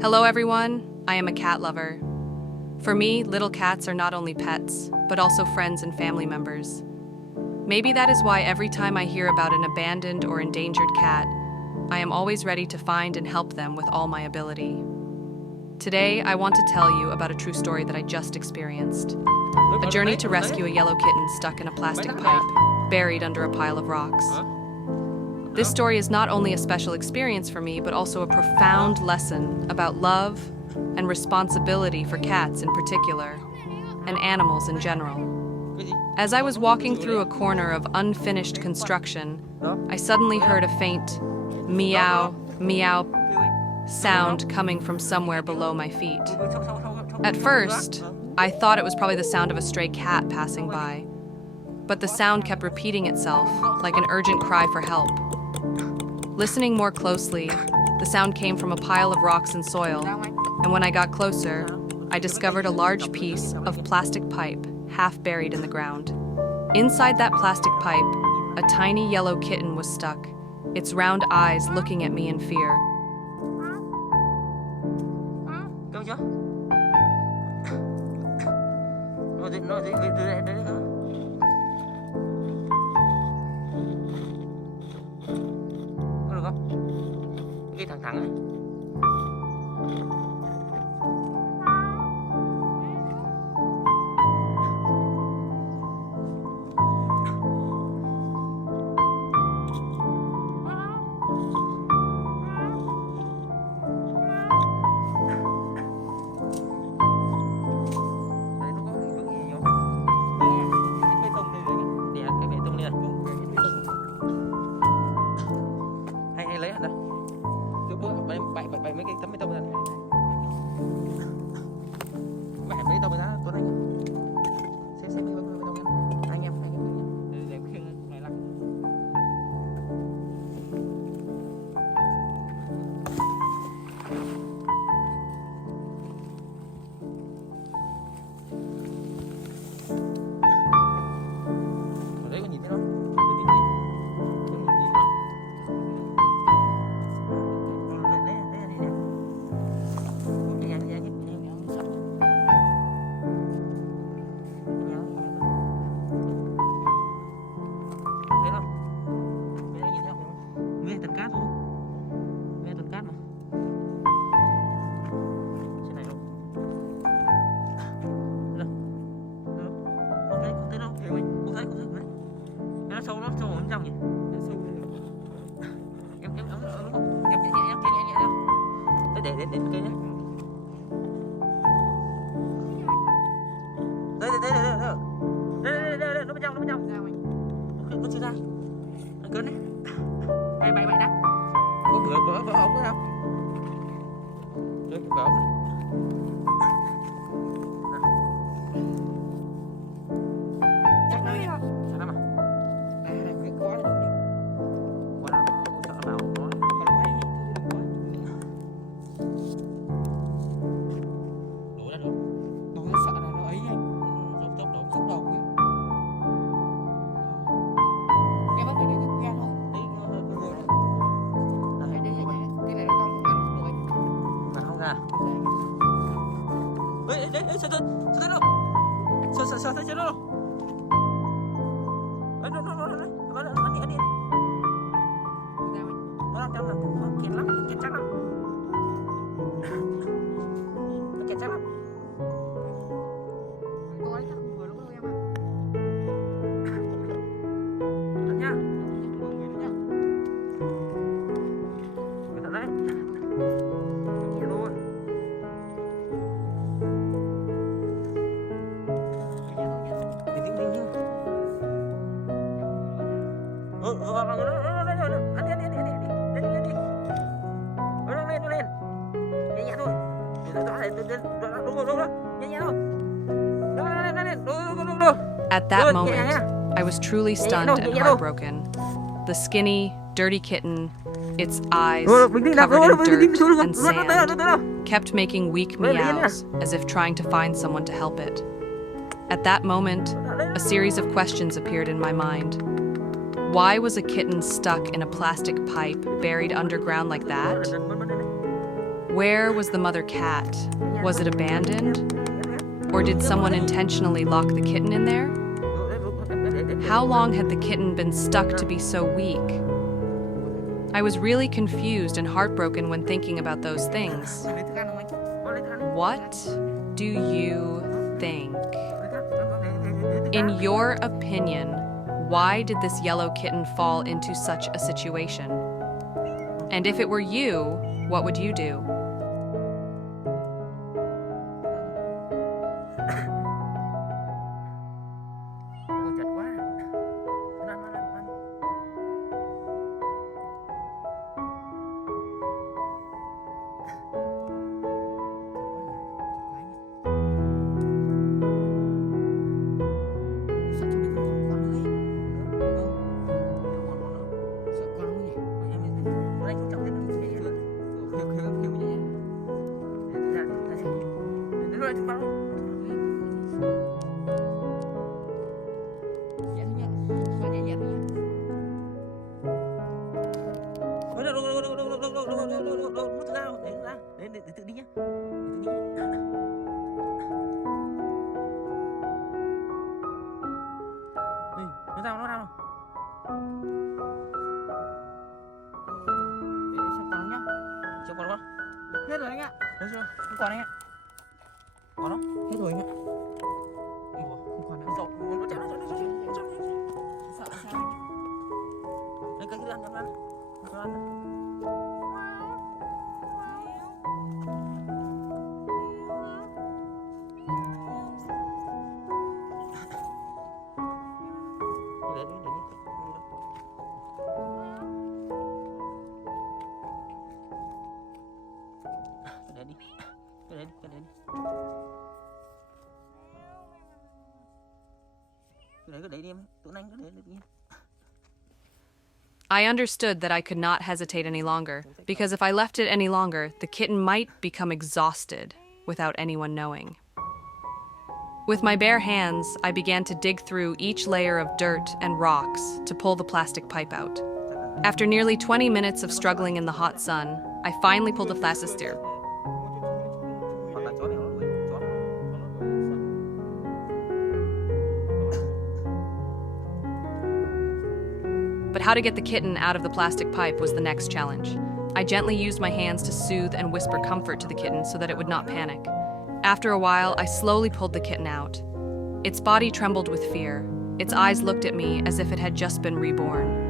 Hello everyone, I am a cat lover. For me, little cats are not only pets, but also friends and family members. Maybe that is why every time I hear about an abandoned or endangered cat, I am always ready to find and help them with all my ability. Today, I want to tell you about a true story that I just experienced. A journey to rescue a yellow kitten stuck in a plastic pipe, buried under a pile of rocks. This story is not only a special experience for me, but also a profound lesson about love and responsibility for cats in particular, and animals in general. As I was walking through a corner of unfinished construction, I suddenly heard a faint meow, meow sound coming from somewhere below my feet. At first, I thought it was probably the sound of a stray cat passing by, but the sound kept repeating itself like an urgent cry for help. Listening more closely, the sound came from a pile of rocks and soil, and when I got closer, I discovered a large piece of plastic pipe half buried in the ground. Inside that plastic pipe, a tiny yellow kitten was stuck, its round eyes looking at me in fear. Cái thằng thằng ấy. Hay lấy hả đó. Bày mấy cái tấm bê tông ra này. Bày mấy tông ra Tuấn Anh. Xem mấy bê tông ra. Anh em. Để khiêng này lắc. Ở đấy có nhìn thấy không? Sâu nó sâu ở bên trong nhỉ? Em nhẹ để cái nhé. Đây nó bên trong con chưa ra. Anh cấn đấy. Bay đã. Có vỡ ống nữa không? Đây vỡ ống này. Sao thế đâu? Nó trong là kiệt lắm, kiệt chắc lắm. Nó kiệt chắc lắm. Cô ấy chắc vừa lúc đâu em ạ. Thật nhá. Người thật đấy. Nhẹ thôi. At that moment, I was truly stunned and heartbroken. The skinny, dirty kitten, its eyes covered in dirt and sand, kept making weak meows as if trying to find someone to help it. At that moment, a series of questions appeared in my mind. Why was a kitten stuck in a plastic pipe buried underground like that? Where was the mother cat? Was it abandoned? Or did someone intentionally lock the kitten in there? How long had the kitten been stuck to be so weak? I was really confused and heartbroken when thinking about those things. What do you think? In your opinion, why did this yellow kitten fall into such a situation? And if it were you, what would you do? Để tự đi nhá. Để tự đi nhá. Đây, nó ra nào. Để xem còn nhá. Xem còn không? Hết rồi anh ạ. Đấy chưa? Không còn anh ạ. Còn không? Hết rồi anh ạ. Ủa, không còn nữa. Rồi, nó chạy. Sợ sao? Đây cái ăn. Nó ăn. I understood that I could not hesitate any longer, because if I left it any longer, the kitten might become exhausted without anyone knowing. With my bare hands, I began to dig through each layer of dirt and rocks to pull the plastic pipe out. After nearly 20 minutes of struggling in the hot sun, I finally pulled the plastic steer. But how to get the kitten out of the plastic pipe was the next challenge. I gently used my hands to soothe and whisper comfort to the kitten so that it would not panic. After a while, I slowly pulled the kitten out. Its body trembled with fear. Its eyes looked at me as if it had just been reborn.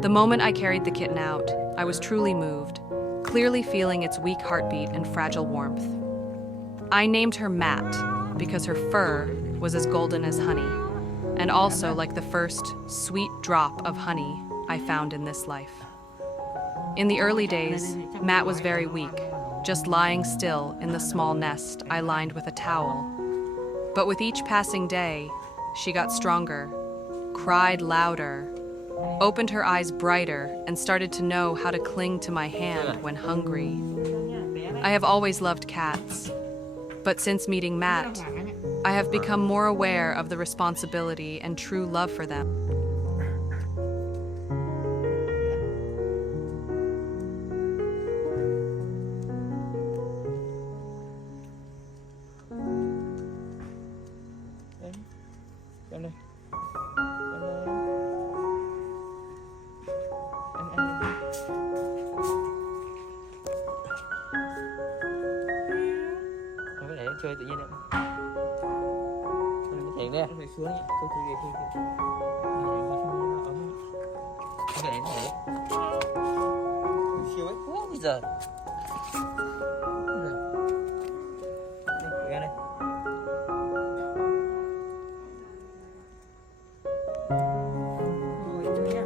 The moment I carried the kitten out, I was truly moved, clearly feeling its weak heartbeat and fragile warmth. I named her Matt because her fur was as golden as honey, and also like the first sweet drop of honey I found in this life. In the early days, Matt was very weak, just lying still in the small nest I lined with a towel. But with each passing day, she got stronger, cried louder, opened her eyes brighter, and started to know how to cling to my hand when hungry. I have always loved cats. But since meeting Matt, I have become more aware of the responsibility and true love for them. Em đây. Không có để em chơi tự nhiên em. Thiện đấy. Không phải xuống nhé. Thôi thôi. Không để em để. Siêu ấy. Ôi giời. Đây, ra đây. Rồi chơi nhá.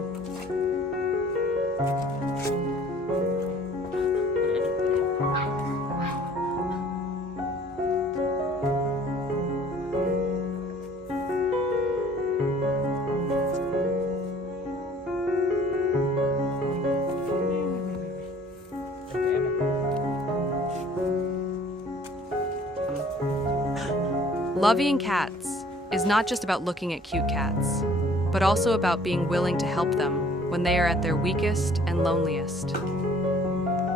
Loving cats is not just about looking at cute cats, but also about being willing to help them when they are at their weakest and loneliest.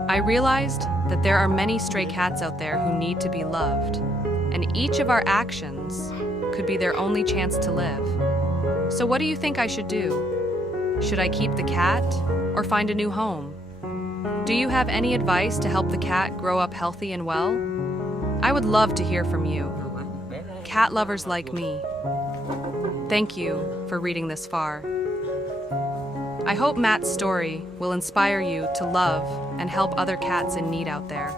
I realized that there are many stray cats out there who need to be loved, and each of our actions could be their only chance to live. So what do you think I should do? Should I keep the cat or find a new home? Do you have any advice to help the cat grow up healthy and well? I would love to hear from you, cat lovers like me. Thank you for reading this far. I hope Matt's story will inspire you to love and help other cats in need out there.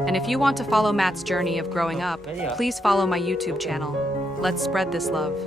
And if you want to follow Matt's journey of growing up, please follow my YouTube channel. Let's spread this love.